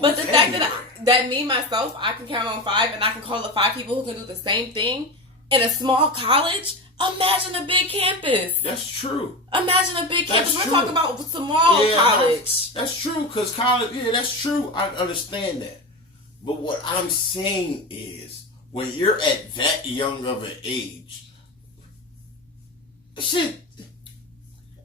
But the fact that me, myself, I can count on 5 and I can call up 5 people who can do the same thing in a small college. Imagine a big campus. That's true. Imagine a big campus. We're talking about small college. That's true, because college, that's true. I understand that. But what I'm saying is, when you're at that young of an age, shit.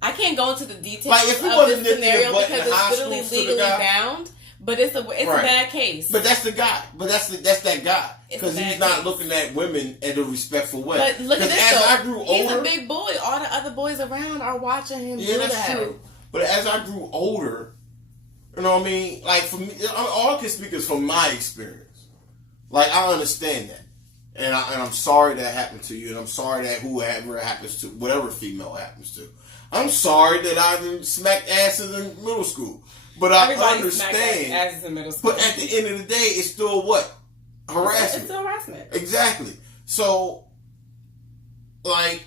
I can't go into the details if of this scenario because it's literally legally bound. But it's a bad case. But that's the guy. But that's that guy. Because he's not looking at women in a respectful way. But look at this, I grew older, he's a big boy. All the other boys around are watching him do that. That's true. But as I grew older, you know what I mean? Like, for me, all I can speak is from my experience. Like, I understand that. And I'm sorry that happened to you. And I'm sorry that whoever it happens to, whatever female it happens to. I'm sorry that I didn't smack asses in middle school. But I understand. Asses in middle school. But at the end of the day, it's still what? Harassment. It's still harassment. Exactly. So, like,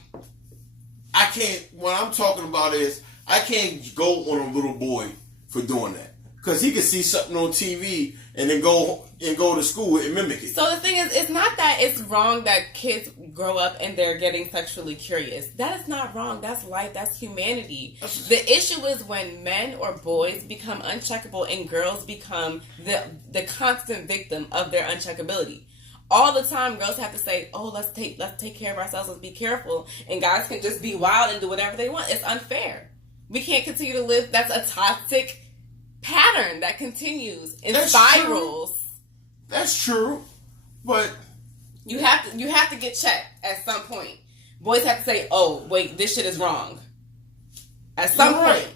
I can't, what I'm talking about is, I can't go on a little boy for doing that. Because he could see something on TV and then go to school and mimic it. So the thing is, it's not that it's wrong that kids grow up and they're getting sexually curious. That is not wrong. That's life. That's humanity. The issue is when men or boys become uncheckable and girls become the constant victim of their uncheckability. All the time, girls have to say, "Oh, let's take care of ourselves. Let's be careful," and guys can just be wild and do whatever they want. It's unfair. We can't continue to live. That's a toxic pattern that continues in spirals. That's true, but you have to get checked at some point. Boys have to say, "Oh, wait, this shit is wrong." At some point,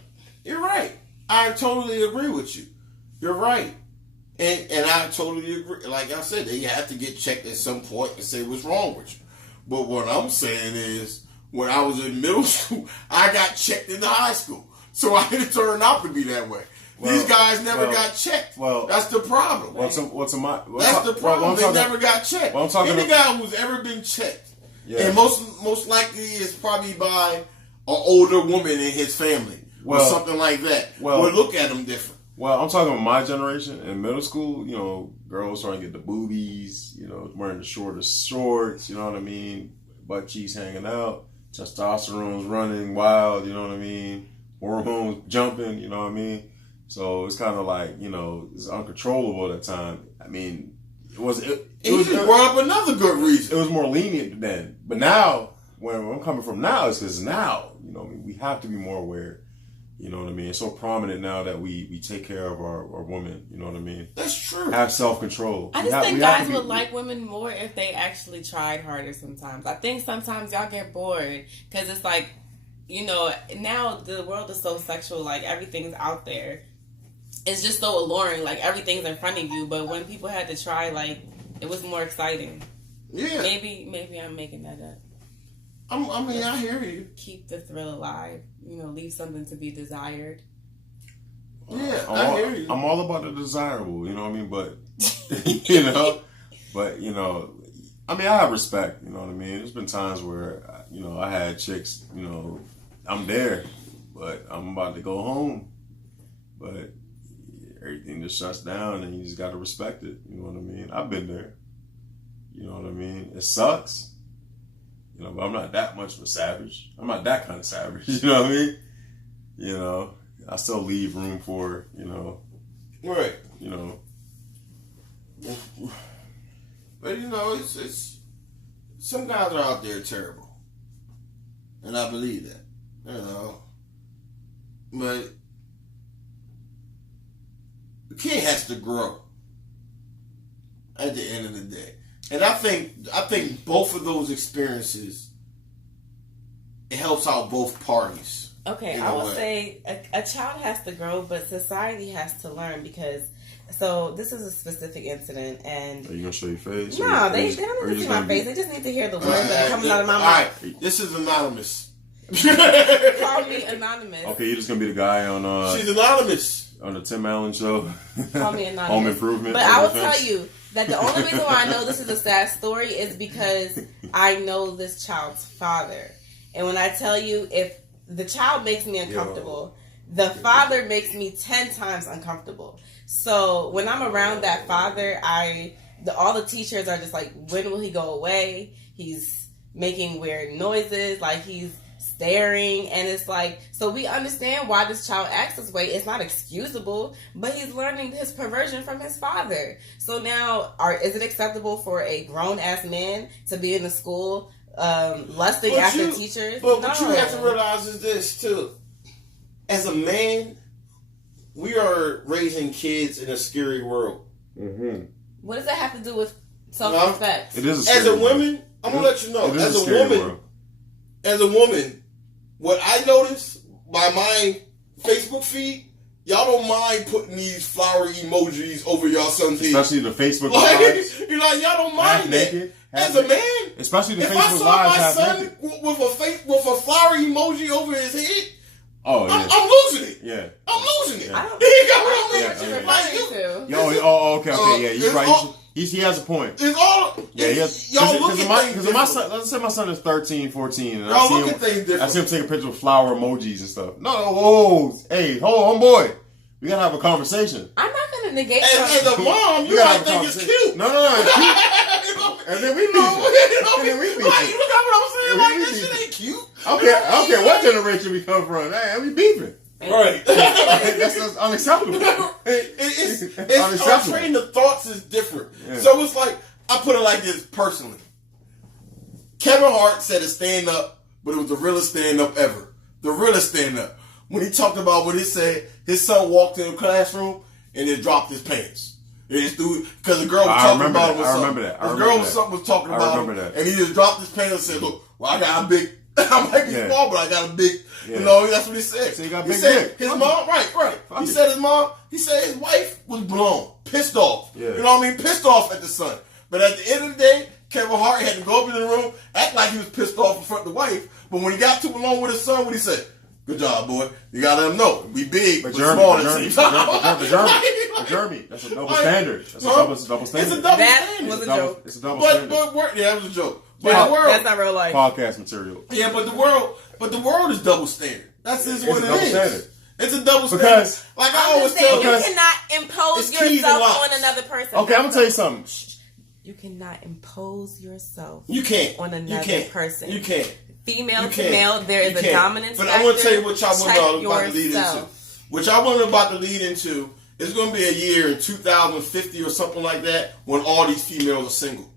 you're right. I totally agree with you. You're right, and I totally agree. Like I said, they have to get checked at some point and say what's wrong with you. But what I'm saying is, when I was in middle school, I got checked in high school, so it turned out to be that way. Well, these guys never got checked. Well, that's the problem. That's the problem. They never got checked. Any guy who's ever been checked, and most likely is probably by an older woman in his family or something like that. Would look at him different. Well, I'm talking about my generation in middle school. You know, girls trying to get the boobies. You know, wearing the shortest shorts. You know what I mean? Butt cheeks hanging out. Testosterone's running wild. You know what I mean? Hormones jumping. You know what I mean? So it's kind of like, you know, it's uncontrollable at the time. I mean, it was brought up another good reason. It was more lenient then. But now, where I'm coming from now is because now, you know, we have to be more aware. You know what I mean? It's so prominent now that we take care of our women. You know what I mean? That's true. Have self-control. I just think guys would like women more if they actually tried harder sometimes. I think sometimes y'all get bored because it's like, you know, now the world is so sexual. Like, everything's out there. It's just so alluring, like everything's in front of you. But when people had to try, like, it was more exciting. Yeah. Maybe I'm making that up. I hear you. Keep the thrill alive. You know, leave something to be desired. Yeah, I hear you. I'm all about the desirable, you know what I mean? But, you know, I mean, I have respect, you know what I mean? There's been times where, you know, I had chicks, you know, I'm there, but I'm about to go home. But everything just shuts down and you just got to respect it. You know what I mean? I've been there. You know what I mean? It sucks. You know, but I'm not that much of a savage. I'm not that kind of savage. You know what I mean? You know, I still leave room for, you know. Right. You know. But, you know, it's some guys are out there terrible. And I believe that. You know. But the kid has to grow at the end of the day. And I think both of those experiences, it helps out both parties. Okay, I would say a child has to grow, but society has to learn because, so this is a specific incident and... Are you going to show your face? No, they don't need to see my face. They just need to hear the words that are coming out of my mouth. All right, this is anonymous. Call me anonymous. Okay, you're just going to be the guy on... She's anonymous. On the Tim Allen show. Call me anonymous. Home Improvement. But I will tell you that the only reason why I know this is a sad story is because I know this child's father. And when I tell you, if the child makes me uncomfortable, The father makes me 10 times uncomfortable. So when I'm around that father, all the teachers are just like, when will he go away? He's making weird noises, like he's staring, and it's like, so we understand why this child acts this way. It's not excusable, but he's learning his perversion from his father. So now, is it acceptable for a grown-ass man to be in the school lusting after teachers? But what you have to realize is this, too. As a man, we are raising kids in a scary world. Mm-hmm. What does that have to do with self-respect? It is as a woman, I'm going to let you know. As a woman, what I notice by my Facebook feed, y'all don't mind putting these flower emojis over y'all son's head. Especially the Facebook lives. You're like, y'all don't mind that. As a man, especially the if Facebook I saw lives. my son with a flower emoji over his head, oh, yeah. I'm losing it. Yeah. I'm losing it. I don't okay. Yeah, you're right. He has a point. It's all. Yeah, he has. Y'all look at things Because my son, let's say my son is 13, 14. And y'all look at things different. I see him take a picture with flower emojis and stuff. Hey, hold on, boy. We gotta have a conversation. I'm not gonna negate. As a mom, you gotta think it's cute. No, it's cute. And then we beef it. Like, you got what I'm saying? Like, this shit ain't cute. I don't care what generation we come from. Hey, we beefing. Right. That's unacceptable. It's unacceptable. Our train of thoughts is different. Yeah. So it's like, I put it like this personally. Kevin Hart said a stand up, but it was the realest stand up ever. The realest stand up. When he talked about what he said, his son walked in the classroom and then dropped his pants. Because the girl was talking about him. I remember that. The girl was talking about him. And he just dropped his pants and said, look, well, I got a big, I might be small, but I got a big, you know, that's what he said. So he got big dick. His mom, right. He said his wife was blown, pissed off. Yeah. You know what I mean? Pissed off at the son. But at the end of the day, Kevin Hart had to go up in the room, act like he was pissed off in front of the wife. But when he got too along with his son, what he said? Good job, boy. You gotta let him know. Be big, but small at the same time. Jeremy, that's a double standard. That's a double standard. It's a double standard. Was a joke. It's a double standard. That was a joke. But the world, that's not real life. Podcast material. Yeah, but the world is double standard. That's just what it is. Standard. It's a double standard. Because, like I always tell you, cannot impose yourself on another person. Okay, I'm gonna tell you something. You cannot impose yourself. You can't on another person. You can't. Female to male, there is a dominance factor. But I want to tell you what y'all about to lead into. What y'all about to lead into is going to be a year in 2050 or something like that when all these females are single.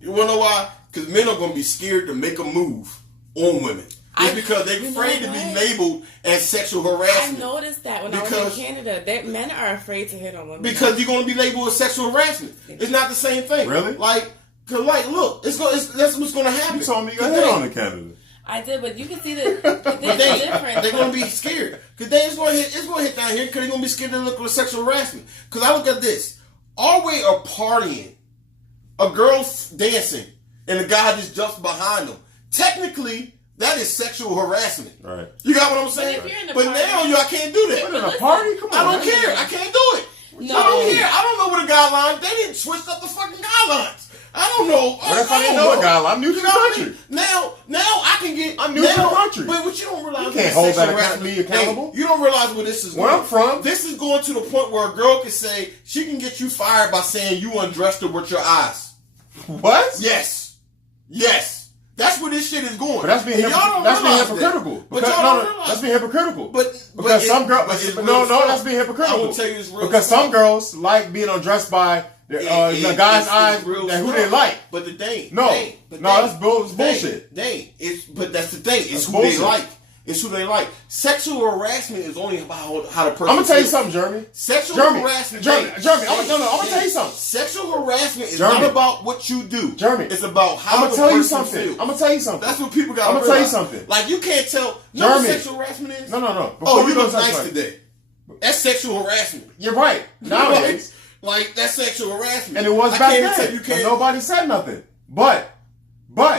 You want to know why? Because men are going to be scared to make a move on women. It's because they're afraid to be labeled as sexual harassment. I noticed that when I was in Canada, that men are afraid to hit on women. Because you're going to be labeled as sexual harassment. It's not the same thing. Really? Look, that's what's going to happen. You told me you got hit on in Canada. I did, but you can see the difference. They're going to be scared. Because it's going to hit down here because they're going to be scared to look at sexual harassment. Because I look at this. Our way of partying, a girl's dancing, and a guy just jumps behind them. Technically, that is sexual harassment. Right. You got what I'm saying? But now I can't do that. But in a party? Come on. I don't care. I can't do it. No. I don't care. I don't know what the guidelines. They didn't switch up the fucking guidelines. I don't know. What if I didn't know the guidelines? I'm new to the country. Now I can get. I'm new to the country. But what you don't realize, you can't hold that me accountable. Hey, you don't realize where this is going. Where I'm from, this is going to the point where a girl can say she can get you fired by saying you undressed her with your eyes. What? Yes. That's where this shit is going. But that's being hypocritical. That's being hypocritical. Because some girls. That's being hypocritical. I will tell you it's real. Because some girls like being undressed by the guy's eyes who they like. But the thing. That's bullshit. But that's the thing. It's who they like. It's who they like. Sexual harassment is only about how the person. I'm gonna tell you something, Jeremy. Sexual harassment. Jeremy. I'm gonna tell you something. Sexual harassment is not about what you do. Jeremy. It's about how the person feels. I'm gonna tell you something. That's what people got. I'm gonna tell you something. Like you can't tell. You know what sexual harassment is? No. Oh, you look nice today. That's sexual harassment. You're right. Nowadays, like that's sexual harassment. And it was back then. Nobody said nothing. But I'm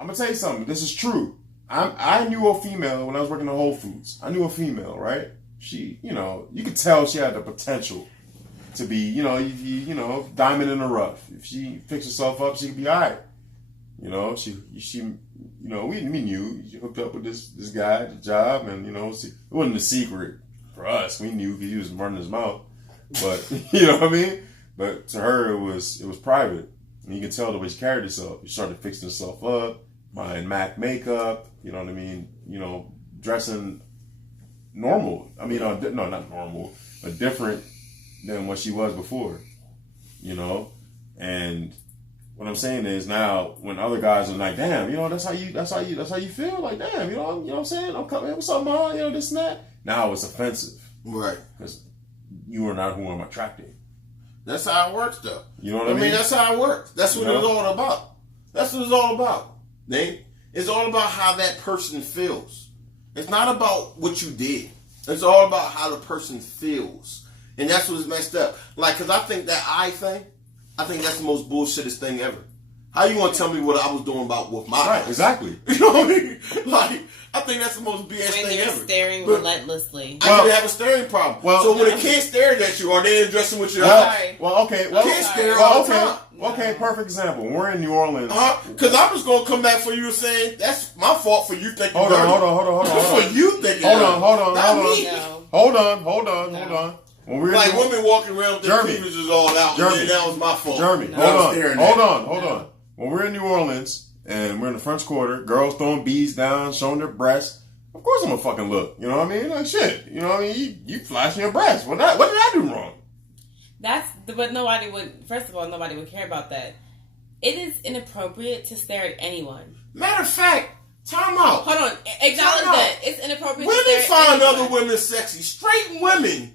gonna tell you something. This is true. I knew a female when I was working at Whole Foods. I knew a female, right? She, you could tell she had the potential to be, diamond in the rough. If she picks herself up, she could be all right. We knew she hooked up with this guy at the job, and it wasn't a secret for us, we knew he was running his mouth, but you know what I mean. But to her, it was private, and you can tell the way she carried herself. She started fixing herself up, buying MAC makeup. You know what I mean. You know, dressing normal. I mean, no, not normal, but different than what she was before. You know, and what I'm saying is now when other guys are like, damn, you know, that's how you feel, like, damn, you know what I'm saying? I'm coming, what's up, man? You know, this and that. Now it's offensive, right? Because you are not who I'm attracting. That's how it works, though. You know what I mean? That's how it works. That's what it's all about. That's what it's all about. Nate. It's all about how that person feels. It's not about what you did. It's all about how the person feels, and that's what's messed up. Like, because I think that I think that's the most bullshittest thing ever. How you want to tell me what I was doing with my eyes? Exactly. You know what I mean? Like, I think that's the most BS when thing you're ever. Staring relentlessly. I could have a staring problem. So when a kid stares at you, are they addressing with your eyes? Kids stare all the time. Okay, perfect example. We're in New Orleans. Because I'm just going to come back for you saying, that's my fault for you thinking Hold on. For you thinking Hold on. When we're like women walking around with their cleavage is all out, and that was my fault. Jeremy, hold on. When we're in New Orleans and we're in the French Quarter, girls throwing beads down, showing their breasts. Of course I'm gonna fucking look. You know what I mean? Like shit. You know what I mean? You flashing your breasts. What did I do wrong? But nobody would. First of all, nobody would care about that. It is inappropriate to stare at anyone. Matter of fact, time out. Hold on. Acknowledge that it's inappropriate. Women to stare find at anyone. other women sexy. Straight women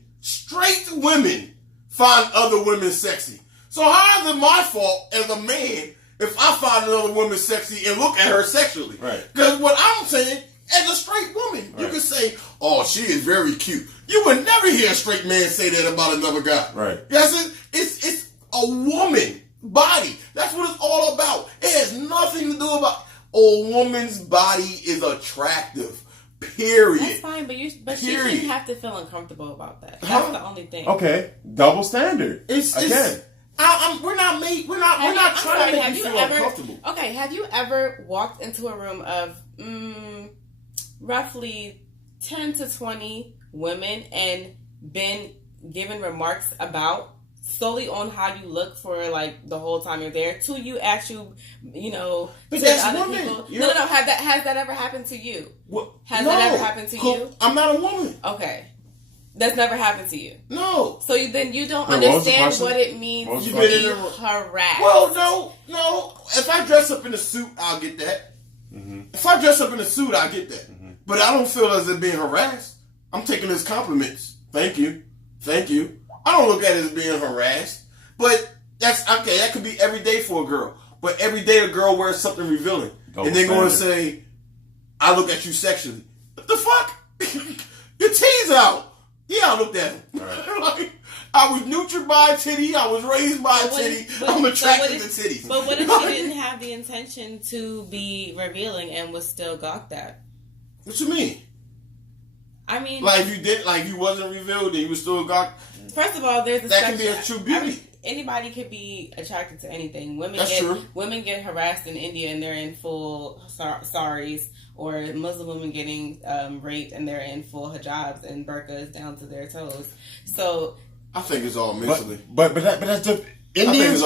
find other women sexy. So how is it my fault as a man if I find another woman sexy and look at her sexually? Right. Because what I'm saying, as a straight woman, you can say, "Oh, she is very cute." You would never hear a straight man say that about another guy. Right. Yes, it's a woman body. That's what it's all about. It has nothing to do about a woman's body is attractive. Period. That's fine, but you shouldn't have to feel uncomfortable about that. That's the only thing. Okay, double standard. We're not trying to make you feel uncomfortable. Okay, have you ever walked into a room of roughly 10 to 20 women and been given remarks about solely on how you look for like the whole time you're there till you actually, but to that's other women. people? No. Has that ever happened to you? Has no, that ever happened to you? I'm not a woman. Okay. That's never happened to you. No. So then you don't understand what it means to be harassed. Well, no. If I dress up in a suit, I'll get that. Mm-hmm. If I dress up in a suit, I'll get that. Mm-hmm. But I don't feel as if being harassed. I'm taking it as compliments. Thank you. I don't look at it as being harassed. But that's okay. That could be every day for a girl. But every day a girl wears something revealing. And they're going to say, I look at you sexually. What the fuck? Your titties out. Yeah, I looked at him. Right. Like, I was nurtured by a titty. I was raised by a titty. I'm attracted to titties. But what if she didn't have the intention to be revealing and was still gawked at? What you mean? I mean, like you wasn't revealed and you was still gawked. First of all, there's a that can be a true beauty. Anybody could be attracted to anything. True. Women get harassed in India and they're in full saris, or Muslim women getting raped and they're in full hijabs and burqas down to their toes. So I think it's all mentally. But that's just Indians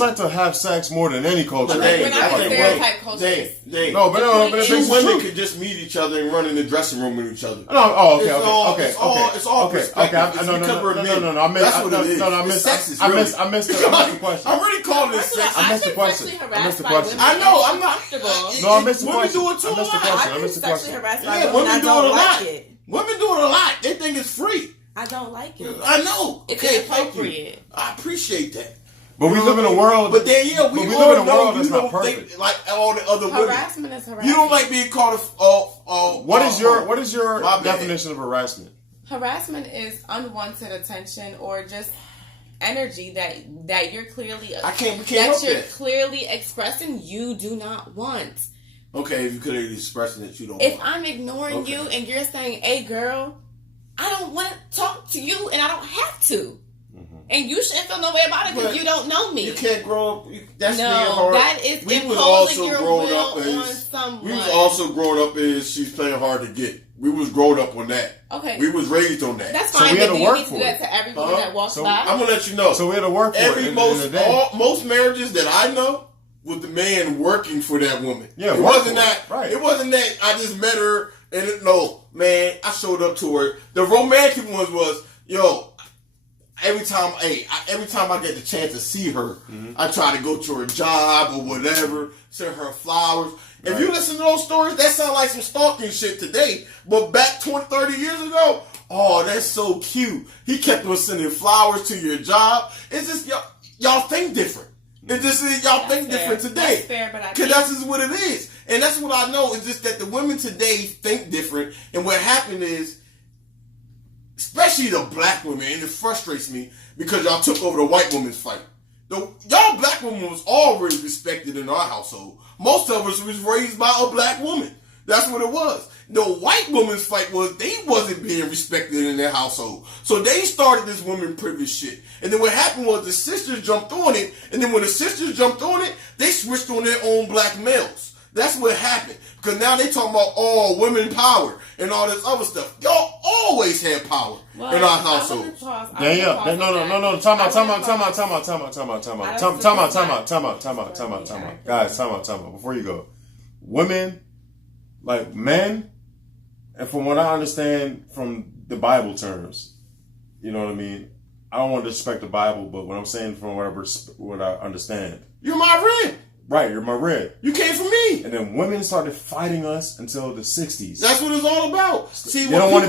like to have sex more than any culture. We're not stereotype cultures. Two women could just meet each other and run in the dressing room with each other. Okay. It's all perspective. No. I missed the question. I'm really calling this sex. I missed the question. I know. I'm not. No, I missed the question. Women do it too. I missed the question. Yeah, women do it a lot. Women do it a lot. They think it's free. I don't like it. I know. It's inappropriate. I appreciate that. But we live in a world. But then, we live in a world that's not perfect. Think like all the other harassment women. Is harassment. You don't like being called What is your definition of harassment? Harassment is unwanted attention or just energy that you're clearly clearly expressing you do not want. Okay, if you could have expressed that you don't. If I'm ignoring you and you're saying, "Hey, girl, I don't want to talk to you, and I don't have to." And you shouldn't feel no way about it because you don't know me. You can't grow up. That's no, being hard. That is imposing your will on someone. We was also growing up as she's playing hard to get. We was growing up on that. Okay. We was raised on that. That's fine, we had but to do you work need to for do that it. to every woman that walks by? I'm gonna let you know. So we had to work for it. Most marriages that I know was the man working for that woman. Yeah, it wasn't that. Right. It wasn't that I just met her and man, I showed up to her. The romantic ones was, every time I get the chance to see her, I try to go to her job or whatever, send her flowers. If you listen to those stories, that sound like some stalking shit today. But back 20, 30 years ago, oh, that's so cute. He kept on sending flowers to your job. It's just, y'all think different. It's just, y'all think different today. That's fair, but because that's just what it is. And that's what I know, is just that the women today think different. And what happened is, especially the black women, and it frustrates me, because y'all took over the white women's fight. Y'all black women was already respected in our household. Most of us was raised by a black woman. That's what it was. The white woman's fight was they wasn't being respected in their household. So they started this woman privilege shit. And then what happened was the sisters jumped on it. And then when the sisters jumped on it, they switched on their own black males. That's what happened. Because now they talking about women power and all this other stuff. Y'all always had power in our household. No. Time out. Guys, time out. Before you go. Women, like men, and from what I understand from the Bible terms, you know what I mean? I don't want to disrespect the Bible, but what I'm saying from what I understand. You're my red. Right, you're my red. You came from me. And then women started fighting us until the 60s. That's what it's all about. See, they don't want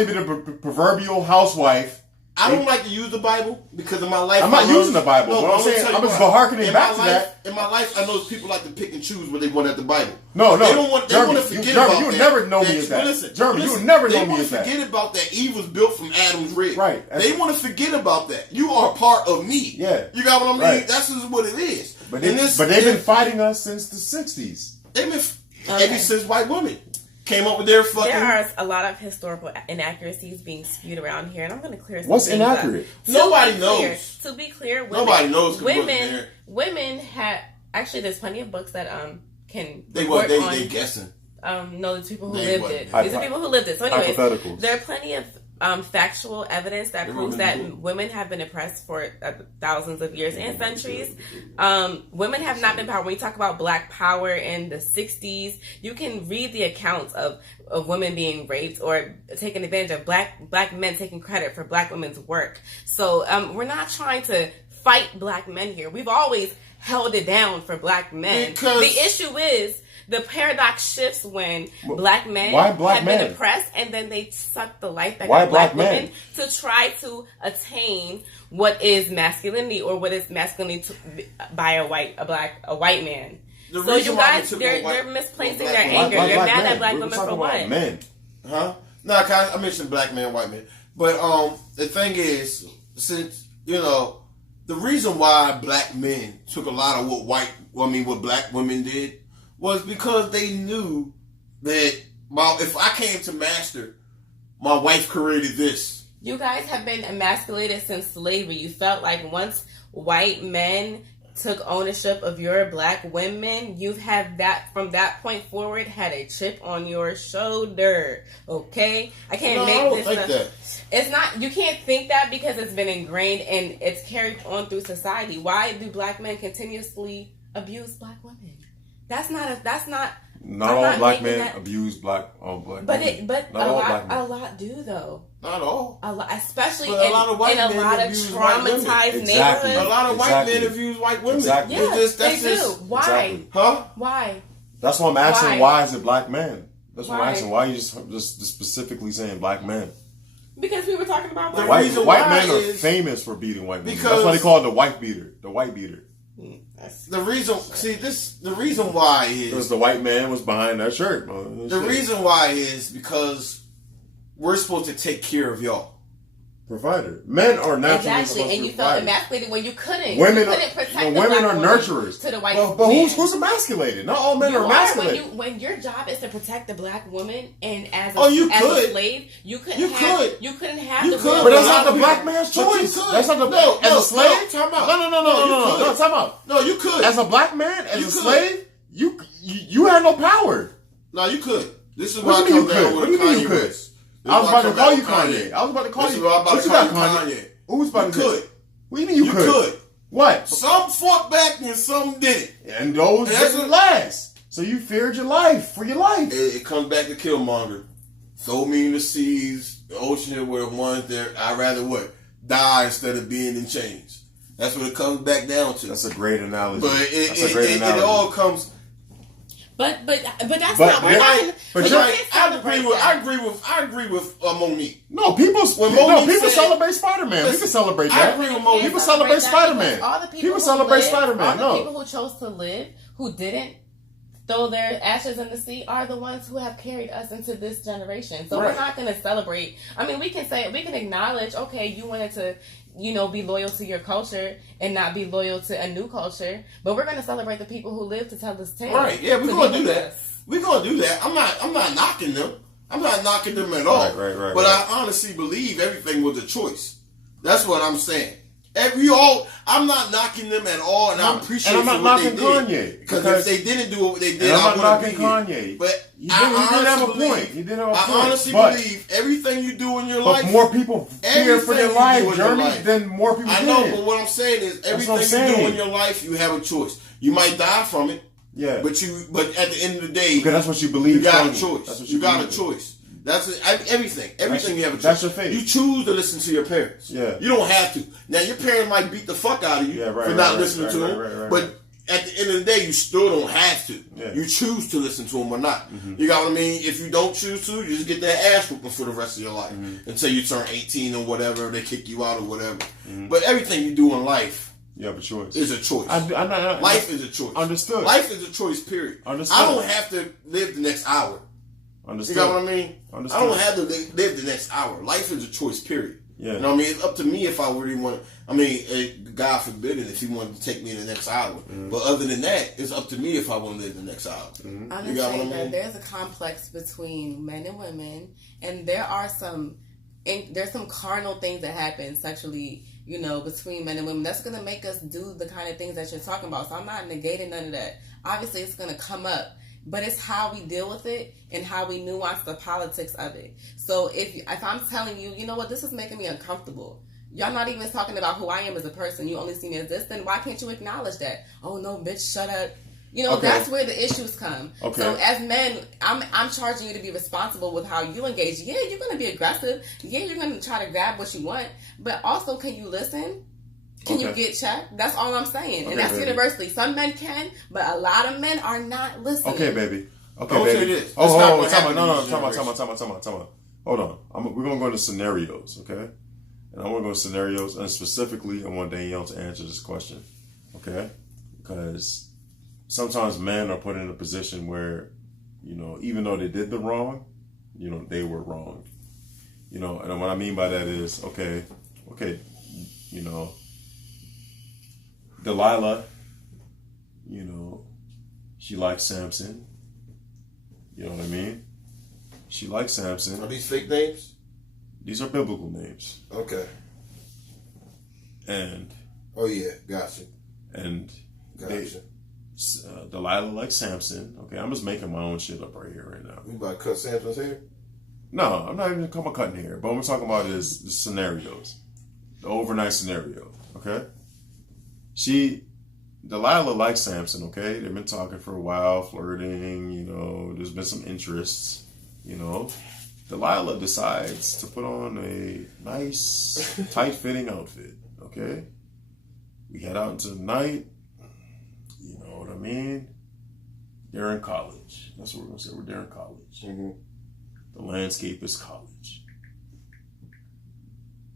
to be the proverbial housewife. I don't like to use the Bible because in my life I'm not using the Bible. What I'm saying, I'm just harkening back to that. In my life, I know people like to pick and choose what they want at the Bible. No. They don't want. They want to forget about that. You would never know me as that. Jeremy, you would never know me as that. They want to forget about that. Eve was built from Adam's rib. Right. They want to forget about that. You are part of me. Yeah. You got what I mean? Right. That's just what it is. But they've been fighting us since the 60s. They've been ever since white women came up with their fucking... There are a lot of historical inaccuracies being spewed around here, and I'm going to clear some What's things inaccurate? up. Nobody knows. To be clear, nobody knows. Women have... Actually, there's plenty of books that can... They guessing. No, there's people who lived it. These are people who lived it. So anyways, there are plenty of factual evidence that proves that women have been oppressed for thousands of years and centuries. Women have not been power. When you talk about black power in the 60s, you can read the accounts of women being raped or taking advantage of black men taking credit for black women's work. So we're not trying to fight black men here. We've always held it down for black men. Because the issue is the paradox shifts when black men have been oppressed, and then they suck the life back out of black women to try to attain what is masculinity, or what is masculinity by a white man. So you guys, they're misplacing their anger. They're mad at black women for what? Men. Huh? No, I mentioned black man, white man. But the thing is, since, the reason why black men took a lot of what black women did was because they knew that if I came to master, my wife created this. You guys have been emasculated since slavery. You felt like once white men took ownership of your black women, you've had that, from that point forward, had a chip on your shoulder. Okay? I can't make this up. It's not, you can't think that because it's been ingrained and it's carried on through society. Why do black men continuously abuse black women? Not all black men abuse black women. But a lot do though. Not all. A lot, especially in a lot of traumatized neighborhoods. A lot of white men abuse white women. Exactly. Yeah, they do. Why? Exactly. Huh? Why? That's why I'm asking. Why is it black men? That's what I'm asking. Why are you just specifically saying black men? Because we were talking about white men are famous for beating white women. That's why they call it the white beater. The white beater. The reason why is because the white man was behind that shirt. The reason why is because we're supposed to take care of y'all. Provider. Men are naturally supposed to and you felt emasculated when you couldn't. Women are nurturers to the white but who's emasculated? Not all men are emasculated. When your job is to protect the black woman, and as a slave, you couldn't have the but that's not the black man's choice. That's not the as a slave. Time out. No. Time out. No, you could. As a black man, as a slave, you had no power. No, you could. This is why I come down with Kanye West. I was about to call you Kanye. I was about to call you. What you got, Kanye? Who's about to could? What do you mean you could? What? Some fought back and some didn't. And those didn't last. So you feared your life for your life. It comes back to Killmonger. Throw me in the seas, the ocean, where the ones there. I'd rather what? Die instead of being in chains. That's what it comes back down to. That's a great analogy. But it all comes. But that's not right. I agree with Monique. No, people celebrate Spider-Man. We can celebrate that. I agree with Monique. People celebrate Spider-Man. All the people celebrate Spider-Man. All the people who chose to live, who didn't throw their ashes in the sea, are the ones who have carried us into this generation. So we're not going to celebrate. I mean, we can acknowledge, okay, you wanted to, be loyal to your culture and not be loyal to a new culture. But we're going to celebrate the people who live to tell this tale. Right? Yeah, we're going to do that. We're going to do that. I'm not knocking them. I'm not knocking them at all. Right. But I honestly believe everything was a choice. That's what I'm saying. I'm not knocking them at all, and I appreciate what they did. And I'm not knocking Kanye. Because if they didn't do what they did, I'm not knocking Kanye. But he did have a point. I honestly believe everything you do in your life. But more people fear for their life, Jeremy, than more people. I know, but what I'm saying is everything you do in your life, you have a choice. You might die from it. Yeah. But at the end of the day, because that's what you believe. You got a choice. You got a choice. That's everything. Everything you have a choice. That's your faith. You choose to listen to your parents. Yeah. You don't have to. Now, your parents might beat the fuck out of you for not listening to them. But at the end of the day, you still don't have to. Yeah. You choose to listen to them or not. Mm-hmm. You got what I mean? If you don't choose to, you just get that ass whooping for the rest of your life until you turn 18 or whatever, they kick you out or whatever. But everything you do in life, you have a choice. Is a choice. Life is a choice. Understood. Life is a choice, period. Understood. I don't have to live the next hour. Understood. You got what I mean? Understood. I don't have to live the next hour. Life is a choice, period. Yeah. You know what I mean? It's up to me if I really want to. I mean, God forbid it if he wanted to take me in the next hour. But other than that, it's up to me if I want to live the next hour. I'm just saying that there's a complex between men and women, and there's some carnal things that happen sexually, between men and women. That's going to make us do the kind of things that you're talking about. So I'm not negating none of that. Obviously, it's going to come up. But it's how we deal with it and how we nuance the politics of it. So if I'm telling you, you know what, this is making me uncomfortable. Y'all not even talking about who I am as a person. You only see me as this. Then why can't you acknowledge that? Oh, no, bitch, shut up. That's where the issues come. Okay. So as men, I'm charging you to be responsible with how you engage. Yeah, you're going to be aggressive. Yeah, you're going to try to grab what you want. But also, can you listen? Can you get checked? That's all I'm saying. And that's universally. Some men can, but a lot of men are not listening. Okay, baby. Okay, don't baby. Say this. Time out. Hold on. We're going to go into scenarios, okay? And I want to go to scenarios, and specifically, I want Danielle to answer this question, okay? Because sometimes men are put in a position where, even though they did the wrong, they were wrong. And what I mean by that is, okay, Delilah, she likes Samson. You know what I mean? She likes Samson. Are these fake names? These are biblical names. Okay. And. Oh, yeah. Gotcha. And. Gotcha. Delilah likes Samson. Okay, I'm just making my own shit up right here, right now. You about to cut Samson's hair? No, I'm not even talking about cutting hair. But what I'm talking about is the scenarios. The overnight scenario. Okay? Delilah likes Samson, okay? They've been talking for a while, flirting, there's been some interests, Delilah decides to put on a nice, tight-fitting outfit, okay? We head out into the night, you know what I mean? They're in college. That's what we're going to say. They're in college. Mm-hmm. The landscape is college.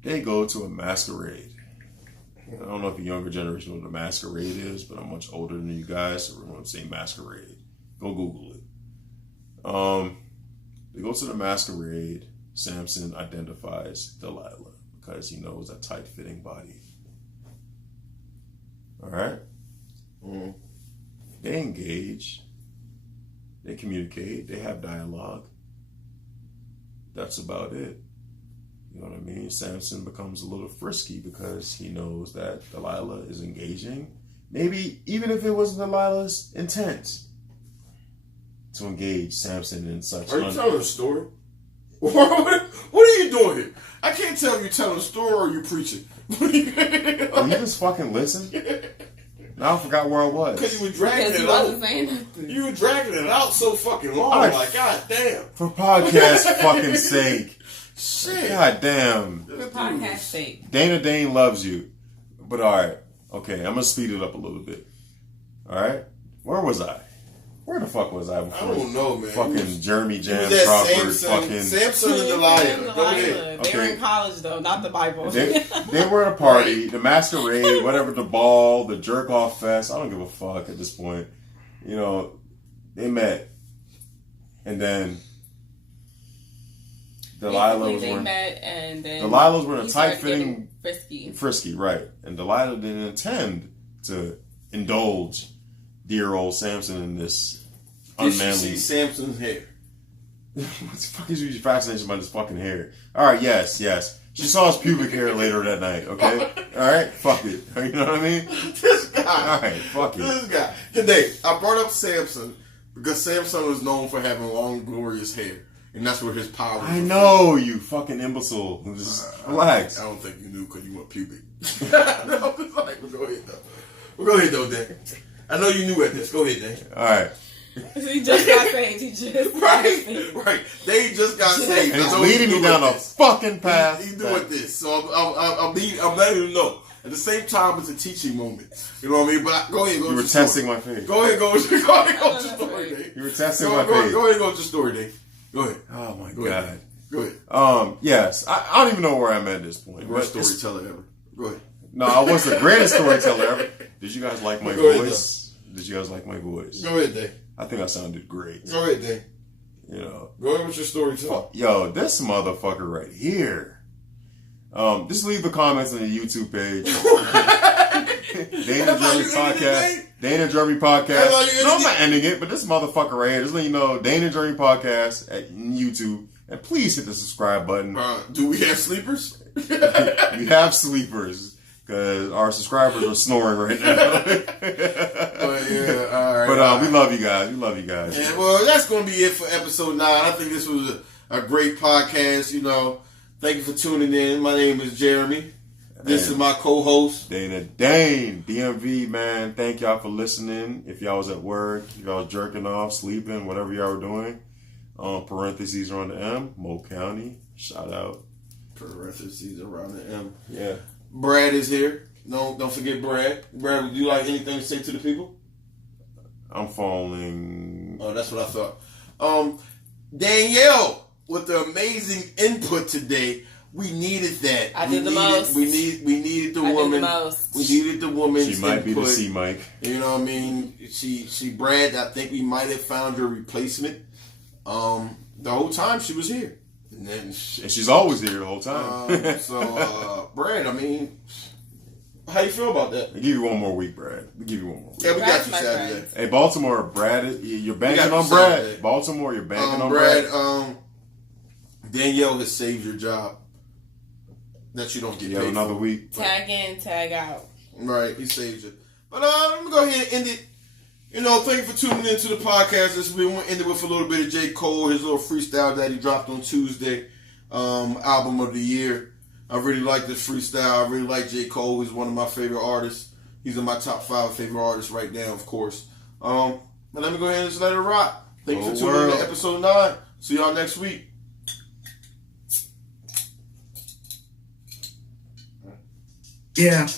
They go to a masquerade. I don't know if the younger generation know what a masquerade is, but I'm much older than you guys, so we're going to say masquerade. Go Google it. They go to the masquerade. Samson identifies Delilah because he knows a tight-fitting body. All right? Mm-hmm. They engage. They communicate. They have dialogue. That's about it. You know what I mean? Samson becomes a little frisky because he knows that Delilah is engaging. Maybe even if it wasn't Delilah's intent to engage Samson in such... Are you telling a story? What are you doing here? I can't tell if you're telling a story or you're preaching. Will you just fucking listen? Now I forgot where I was. Because you were dragging it out. You were dragging it out so fucking long. Like, god damn. For podcast fucking sake. Shit. God damn. For podcast sake. Dane loves you. But alright. Okay, I'm going to speed it up a little bit. Alright? Where was I? Where the fuck was I before? I don't know, man. Fucking Jeremy Jam Crawford. fucking... Samson and Delilah. Go ahead. They were in college, though, not the Bible. They were at a party, the masquerade, whatever, the ball, the jerk-off fest. I don't give a fuck at this point. You know, they met. And then... Delilah's were in a tight-fitting... Frisky, right. And Delilah didn't intend to indulge dear old Samson in this unmanly... Did she see Samson's hair? What the fuck is your fascination by this fucking hair? Alright, yes. She saw his pubic hair later that night, okay? Alright? Fuck it. You know what I mean? This guy. Alright, fuck it. This guy. Today, I brought up Samson because Samson was known for having long, glorious hair. And that's where his power was. I know, you fucking imbecile. Just relax. I don't think you knew because you went pubic. No, it's like, we'll go ahead, though. We'll go ahead, though, Dan. I know you knew at this. Go ahead, Dan. Alright. He just got saved. Right. They just got saved. And he's leading me down a fucking path. He's doing this. So I'm letting him know. At the same time, it's a teaching moment. You know what I mean? But go ahead, go. You were testing my faith. Go ahead, go with your story, Dave. You were testing my faith. Go ahead, go with your story, Dave. Go ahead. Oh my God. God. Go ahead. Yes. I don't even know where I'm at this point. Worst storyteller ever. Go ahead. No, I was the greatest storyteller ever. Did you guys like my voice? Did you guys like my voice? Go ahead, Dave. I think I sounded great. Go ahead, Dave. You know. Go ahead with your story, too. Yo, this motherfucker right here. Just leave the comments on the YouTube page. Dane&Jeremy Podcast. Dane&Jeremy Podcast. No, I'm not ending it, but this motherfucker right here. Just let you know, Dane&Jeremy Podcast at YouTube. And please hit the subscribe button. Do we have sleepers? We have sleepers. Because our subscribers are snoring right now. Yeah, all right. But we love you guys. We love you guys. Yeah, well, that's going to be it for episode 9. I think this was a great podcast. You know, thank you for tuning in. My name is Jeremy. This is my co-host. Dane, DMV, man. Thank y'all for listening. If y'all was at work, if y'all was jerking off, sleeping, whatever y'all were doing. Parentheses are on the M. Mo County. Shout out. Parentheses around the M. Yeah. Brad is here. No, don't forget Brad. Brad, would you like anything to say to the people? I'm falling. Oh, that's what I thought. Danielle, with the amazing input today. We needed that. I did the most. We needed the woman. We needed the woman's She might input. be the C mic. You know what I mean? She Brad, I think we might have found her replacement. The whole time she was here. And she's always here the whole time. Brad, I mean, how you feel about that? We'll give you one more week, Brad. We'll give you one more week. Yeah, we got you Saturday. Hey, Baltimore, Brad, you're banking on Brad. Saturday. Baltimore, you're banking on Brad. Danielle has saved your job. That you don't get paid another for. week. Tag in, tag out. Right, he saved you. But let me go ahead and end it. You know, thank you for tuning into the podcast this week. We'll end it with a little bit of J. Cole, his little freestyle that he dropped on Tuesday, album of the year. I really like this freestyle. I really like J. Cole. He's one of my favorite artists. He's in my top 5 favorite artists right now, of course. But let me go ahead and just let it rock. Thanks for tuning in to episode 9. See y'all next week. Yeah.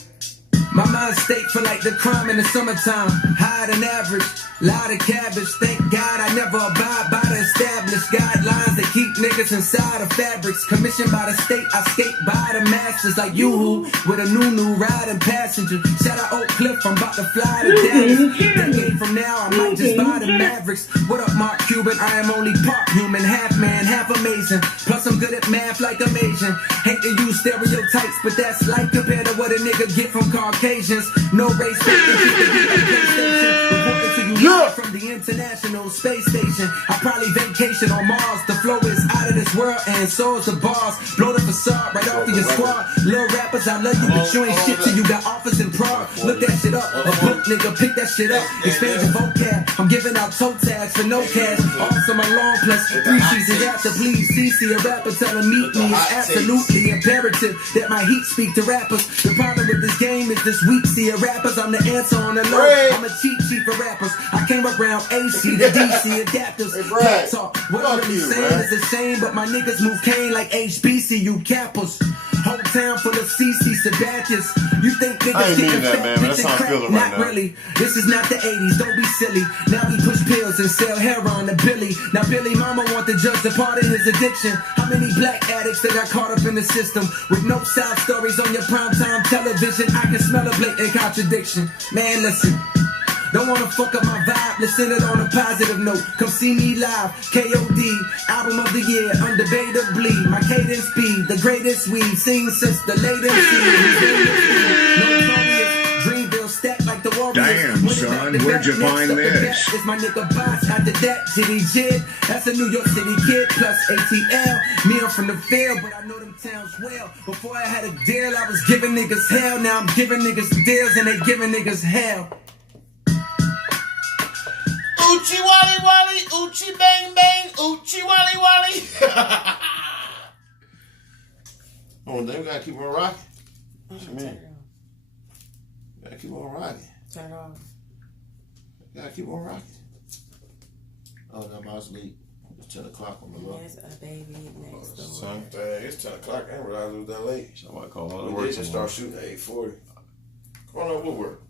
My mind state for like the crime in the summertime. Higher than average, lot of cabbage. Thank God I never abide by the established guidelines that keep niggas inside of fabrics. Commissioned by the state, I skate by the masters like Yoo-hoo with a new riding passenger. Shout out Oak Cliff, I'm about to fly to Dallas. Decade from now, I might just buy the Mavericks. What up, Mark Cuban? I am only part human, half man, half amazing. Plus I'm good at math like I'm Asian. Hate to use steroids stereotypes, but that's light compared to what a nigga get from Caucasians. No race, reporting to you live from the International Space Station. I probably vacation on Mars. The flow is out of this world, and so is the bars. Blow the facade right off of your squad. Little rappers, I love you, but you ain't shit till you got offers in Prague. Look that shit up. A book, nigga, pick that shit up. Expand your vocab. I'm giving out toe tags for no cash. Also my long plus 3 sheets is after. Please, CC, a rapper telling meet me. It's absolutely imperative that my heat speak to rappers. The problem with this game is this weak. See, rappers, I'm the answer on the low. I'm a cheat sheet for rappers. I came around AC to DC adapters. Talk. What I'm really saying is the same, but my niggas move cane like HBCU cappers. Whole town full of CC Sabbatians. You think niggas getting fat, man. That's how I'm feeling right now. Not really. This is not the 80s. Don't be silly. Now we push pills and sell heroin to Billy. Now Billy Mama want the judge to pardon his addiction. How many black addicts that got caught up in the system with no side stories on your primetime television? I can smell a blatant contradiction. Man, listen. Don't wanna fuck up my vibe, let's send it on a positive note. Come see me live, KOD, album of the year, undebatably. My cadence speed, the greatest we've seen since the latest scene. Notorious, Dreamville stacked like the Warriors. Damn, son, where'd you find this? It's my nigga Boss, after that, Jitty Jid. That's a New York City kid, plus ATL. Me, I'm from the field, but I know them towns well. Before I had a deal, I was giving niggas hell. Now I'm giving niggas deals and they giving niggas hell. Oochie wally wally, oochie bang bang, oochie wally wally. Oh, then we gotta keep on rocking. What you mean? Gotta keep on rocking. Turn it off. Gotta keep on rocking. Oh, no, I was late. It's 10 o'clock on the low. There's a baby next door. Son, Dang, it's 10 o'clock. I didn't realize it was that late. somebody call all the We work did just tomorrow. start shooting at 8:40. Come on, what work?